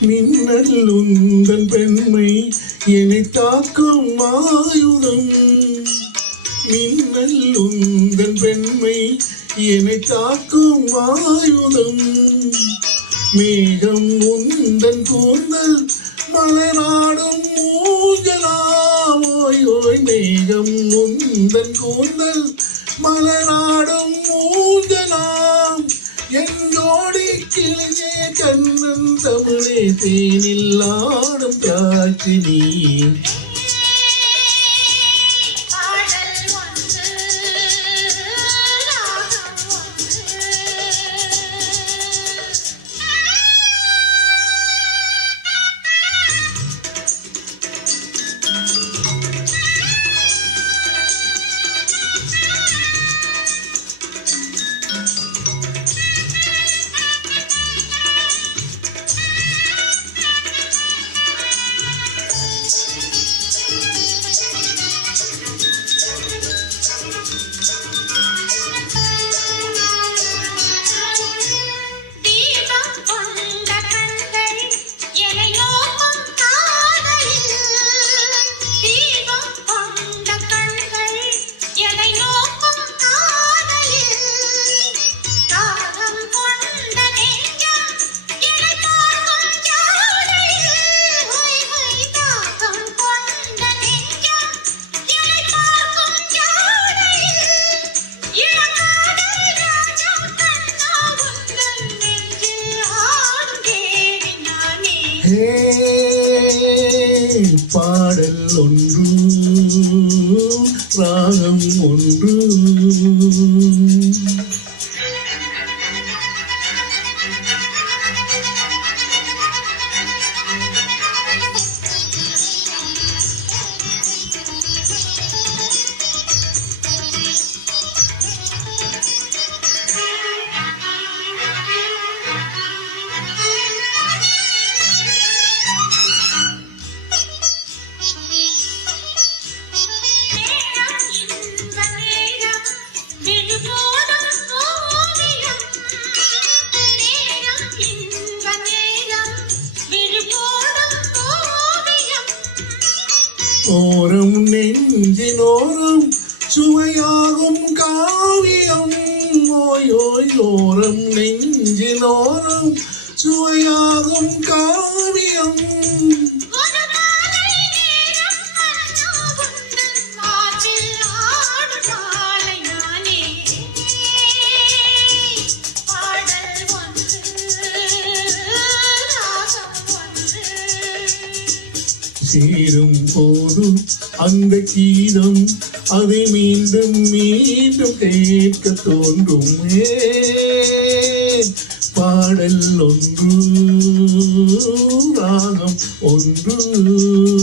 மின்னல் உந்தன் பெண்மை என்னை தாக்கும் ஆயுதம். மின்னல் உந்தன் பெண்மை என்னை தாக்கும் ஆயுதம். மேகம் உந்தன் கூந்தல் மலராடும் ஊஞ்சலாம். ஓய் ஓய் மேகம் உந்தன் கூந்தல் மலராடும் ஊஞ்சலாம். என் ஜோடி கிளியே கண்ணன் தமிழே தேனில் ஆடும் காட்சி நீ. பாடல் ஒன்று ராகம் ஒன்று. ஓரம் நெஞ்சினோரம் சுவையாகும் காவியம். ஓயோய் ஓரம் நெஞ்சினோரம் சுவையாகும் காவியம். சேரும் போது அந்த கீதம் அதை மீண்டும் மீண்டும் கேட்க தோன்றும். பாடல் ஒன்று ராகம் ஒன்று.